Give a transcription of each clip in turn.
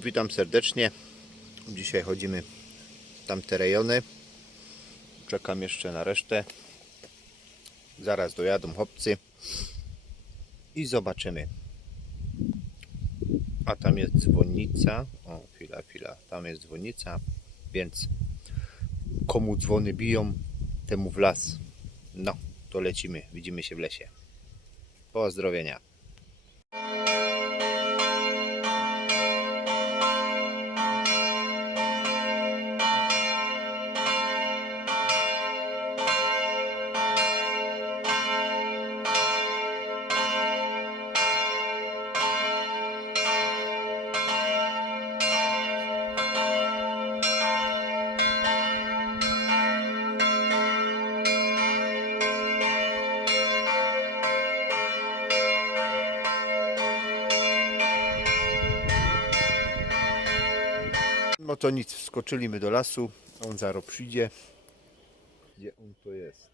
witam serdecznie. Dzisiaj chodzimy w tamte rejony. Czekam jeszcze na resztę. Zaraz dojadą chłopcy i zobaczymy. A tam jest dzwonnica. O, chwila, chwila. Tam jest dzwonnica, więc komu dzwony biją, temu w las. No, to lecimy. Widzimy się w lesie. Pozdrowienia. No to nic, wskoczyliśmy do lasu. On zaraz przyjdzie. Gdzie on to jest?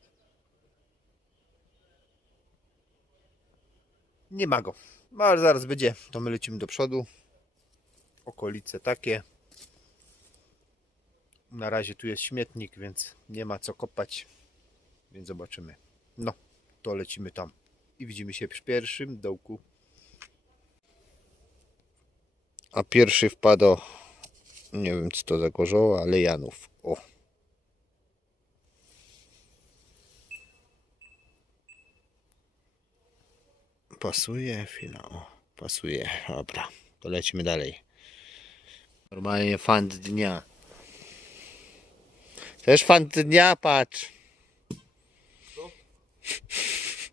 Nie ma go. No, ale zaraz będzie. To my lecimy do przodu. Okolice takie. Na razie tu jest śmietnik, więc nie ma co kopać. Więc zobaczymy. No, to lecimy tam. I widzimy się przy pierwszym dołku. A pierwszy wpadł nie wiem co to za gorzoła, ale Janów. O. Pasuje chwila. O, pasuje. Dobra, to lecimy dalej. Normalnie fan dnia. Też fan dnia, patrz.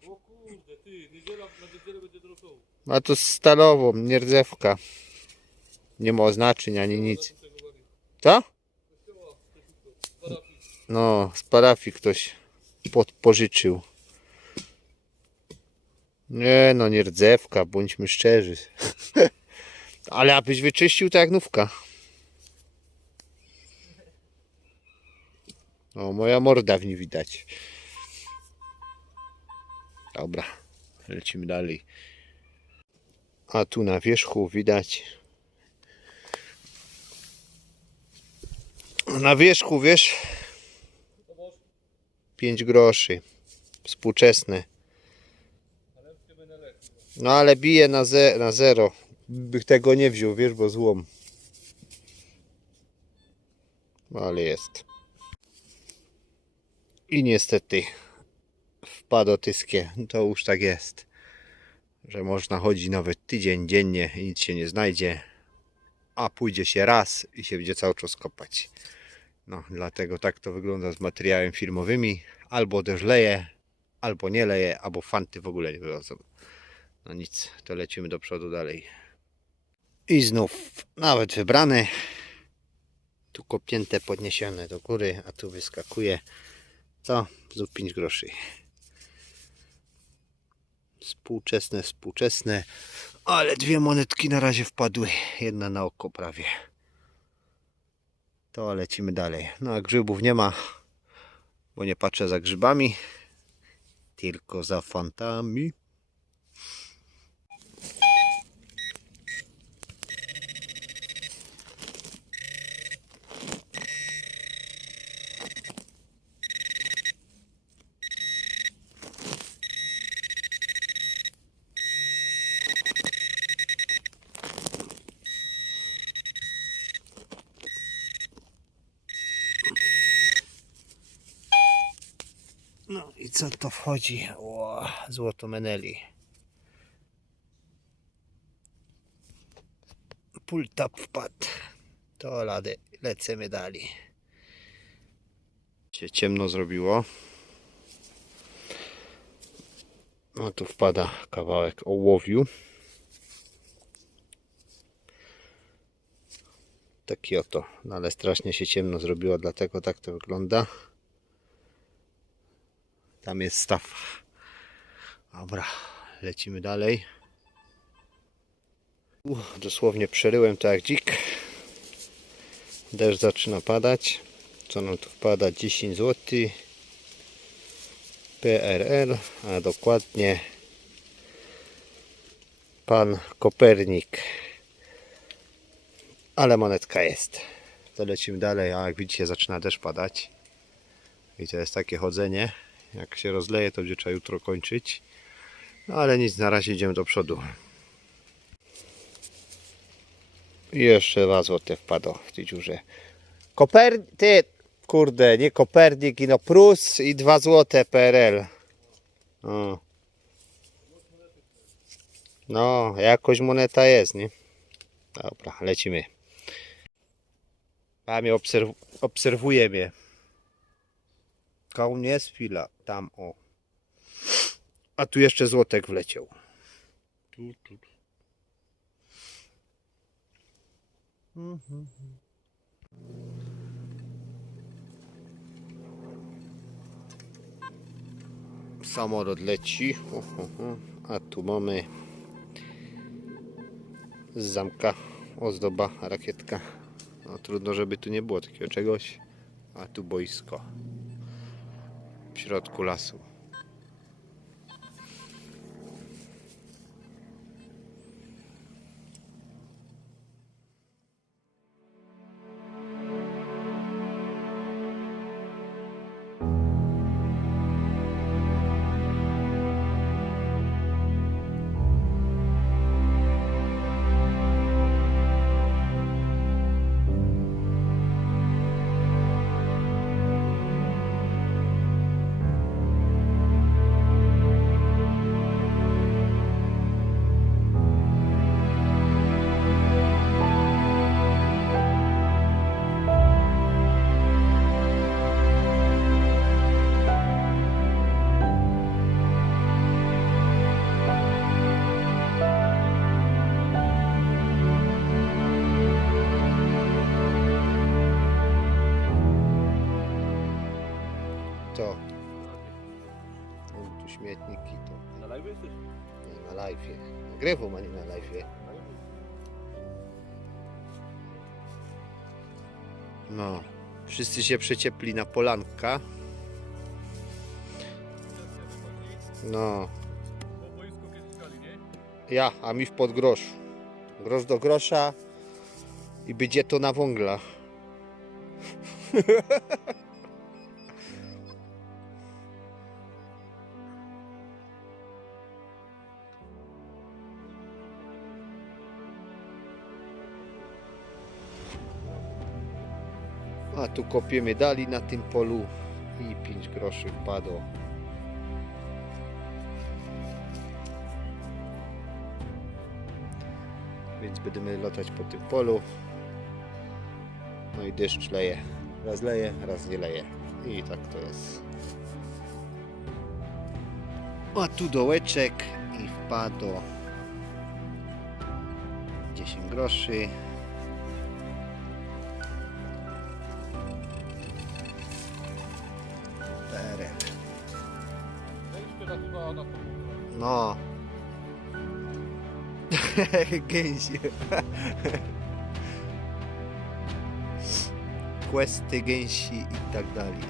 O kurde, ty, niedziela, na niedzielę będzie drofą. Ma to stalową, nie rdzewka. Nie ma oznaczeń ani nic. Co? No, z parafii ktoś pod, pożyczył. Nie no, nie rdzewka, bądźmy szczerzy. Ale abyś wyczyścił, to jak nówka. O, moja morda w nie widać. Dobra, lecimy dalej. A tu na wierzchu widać. Na wierzchu, wiesz, 5 groszy. Współczesne. No ale bije na, ze, na zero. Bych tego nie wziął, wiesz, bo złom. Ale jest. I niestety wpadotyskie. To już tak jest. Że można chodzić nawet tydzień dziennie i nic się nie znajdzie. A pójdzie się raz i się będzie cały czas kopać. No, dlatego tak to wygląda z materiałem filmowymi. Albo też leje, albo nie leje, albo fanty w ogóle nie wychodzą. No nic, to lecimy do przodu dalej. I znów nawet wybrane. Tu kopnięte, podniesione do góry, a tu wyskakuje. Co? Znów 5 groszy. Współczesne, współczesne. Ale dwie monetki na razie wpadły. Jedna na oko prawie. To lecimy dalej. No a grzybów nie ma, bo nie patrzę za grzybami, tylko za fantami. No i co to wchodzi? O, złoto meneli. Pultap wpadł. To lady, lecimy dalej. Się ciemno zrobiło. No tu wpada kawałek ołowiu. Taki oto, no ale strasznie się ciemno zrobiło, dlatego tak to wygląda. Tam jest staw. Dobra, lecimy dalej. U, dosłownie przeryłem to jak dzik. Deszcz zaczyna padać. Co nam tu wpada? 10 zł. PRL, a dokładnie pan Kopernik. Ale monetka jest. To lecimy dalej, a jak widzicie zaczyna deszcz padać. I to jest takie chodzenie. Jak się rozleje, to będzie trzeba jutro kończyć. No ale nic, na razie idziemy do przodu. I jeszcze dwa złote wpadło w tej dziurze. Koper... Ty, kurde, nie Kopernik, no Prus i dwa złote PRL. O. No, jakoś moneta jest, nie? Dobra, lecimy. A mnie obserw obserwuje mnie. Koło mnie jest chwila, tam o. A tu jeszcze złotek wleciał. Tu, tu, tu. Mhm. Samolot leci. Ho, ho, ho. A tu mamy z zamka ozdoba, rakietka. No, trudno, żeby tu nie było takiego czegoś. A tu boisko. Środku lasu. To. Tu śmietniki to. Na live jesteś? Nie, na live. Nagrywam, a nie na live. No. Wszyscy się przeciepli na polanka. No. Ja, a mi w podgrosz. Grosz do grosza i będzie to na wągla. Tu kopiemy dali na tym polu i 5 groszy wpadło. więc będziemy latać po tym polu. No i deszcz leje. Raz leje, raz nie leje. I tak to jest. A tu dołeczek i wpadło 10 groszy. No. Gęsi. Questy gęsi i tak dalej.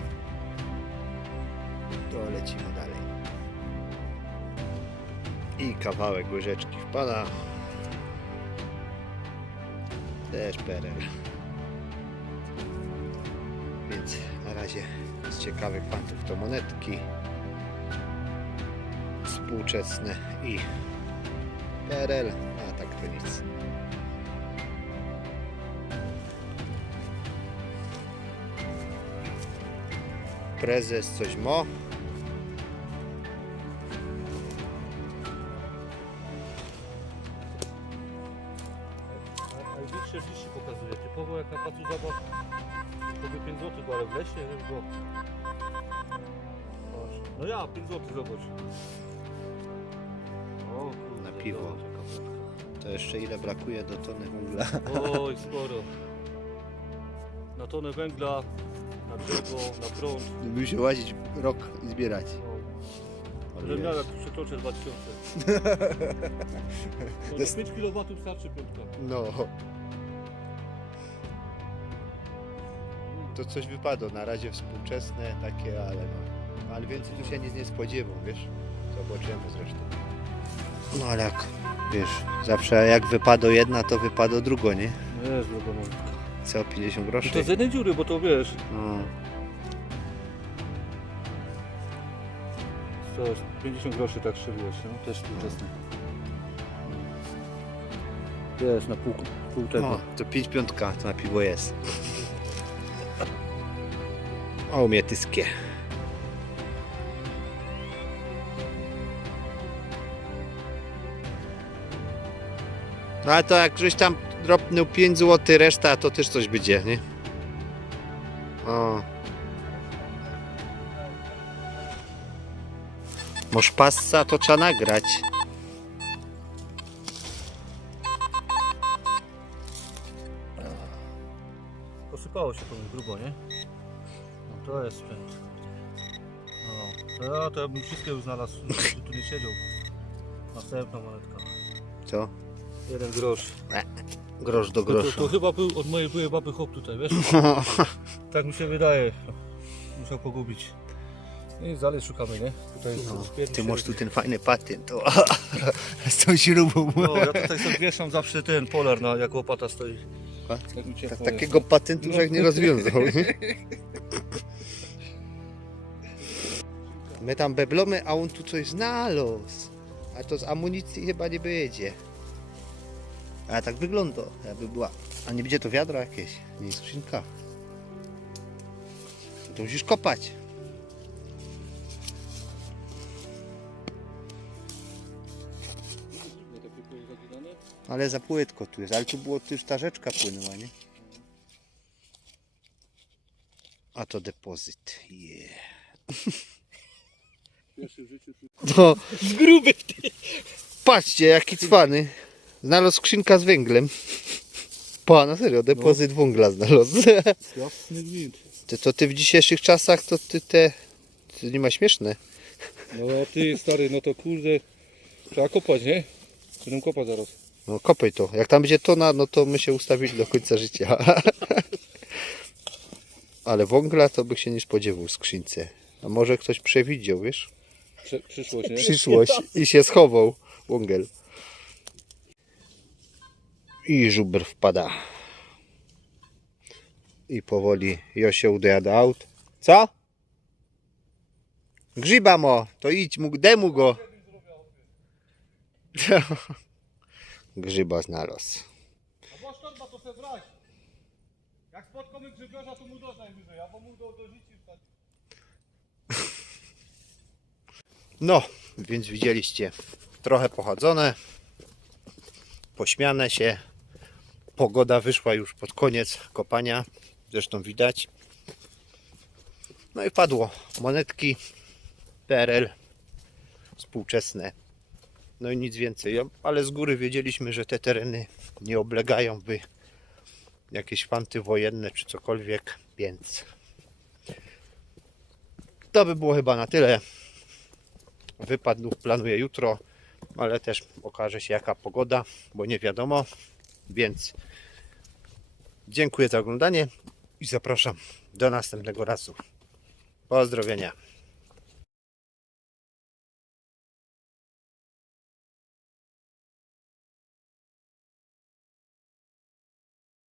To lecimy dalej. I kawałek łyżeczki wpada. Też perel. Więc na razie z ciekawych fantów to monetki współczesne i PRL, a tak to nic. Prezes coś mo. A i 40 pokazuje. Typowo jak na placu zabaw to by 5 zł, ale w lesie już go. No ja, 5 zł zobacz. Na piwo. To jeszcze ile brakuje do tony węgla? Oj, sporo. Na tonę węgla, na drzewo, na prąd. Lubił się łazić rok i zbierać. Jak przekroczę 2000. No, do 5 kW starczy piątka. No. To coś wypadło, na razie współczesne takie, ale no. Ale więcej tu się nic nie spodziewał, wiesz? Zobaczymy zresztą. No ale jak, wiesz, zawsze jak wypadło jedna, to wypadło drugo, nie? No Jest druga monetka. Co, 50 I groszy? to z jednej dziury, bo to wiesz, No. to jest 50 groszy tak strzeliłeś, no też współczesne. Jest na pół, pół tego. O, to 5 piątka, to na piwo jest. O, u mnie tyskie. No ale to jak żeś tam dropnął 5 zł, reszta to też coś będzie, nie? O. Moż passa to trzeba nagrać. Posypało się powiem grubo, nie? No to jest spęd. No, to ja, to ja bym wszystkie już znalazł, tu nie siedział. Następna monetka. Co? Jeden grosz. Grosz do To, to, grosza. to chyba był od mojej byłej baby hop tutaj, wiesz? Tak mi się wydaje. Musiał pogubić. I dalej szukamy, nie? Tutaj No, ty masz tu ten fajny patent. O, z tą śrubą. No, ja tutaj sobie wieszam zawsze ten polar na jak łopata stoi. A? Jak mi ciepło Tak, jest. takiego patentu No. jak nie rozwiązał. nie? My tam beblomy, a on tu coś znalazł. A to z amunicji chyba nie będzie. A tak wygląda, jakby była. A nie będzie to wiadro jakieś, nie skrzynka. To musisz kopać. Ale za płytko tu jest, ale tu było tu już ta rzeczka płynęła, nie? A to depozyt. Yeah. Pierwszy w życiu. No, Gruby ty! patrzcie jaki cwany. Znalazł skrzynka z węglem. Pa, na serio, depozyt węgla znalazł. Jasny gwint. To, to ty w dzisiejszych czasach to ty te... To nie ma śmieszne. No a ty stary, no to kurde. Trzeba kopać, nie? Będę kopać zaraz. No kopaj to. Jak tam będzie tona, no to my się ustawili do końca życia. Ale węgla to by się nie spodziewał w skrzynce. A może ktoś przewidział, wiesz? Prze przyszłość, nie? przyszłość i się schował wągel. I żubr wpada. I powoli Josio dojada aut. Co? Grzyba mo, to idź mu, demu go. Grzyba znalazł. A bo sztorba to se brać. Jak spotkamy grzybiarza, to mu dość najwyżej, albo mu do, do życia wstać. No, więc widzieliście trochę pochodzone, pośmiane się. Pogoda wyszła już pod koniec kopania, zresztą widać. No i padło monetki PRL współczesne. No i nic więcej, ale z góry wiedzieliśmy, że te tereny nie oblegają by jakieś fanty wojenne czy cokolwiek, więc to by było chyba na tyle wypadł planuję jutro, ale też okaże się jaka pogoda, bo nie wiadomo. Więc dziękuję za oglądanie i zapraszam do następnego razu. Pozdrowienia.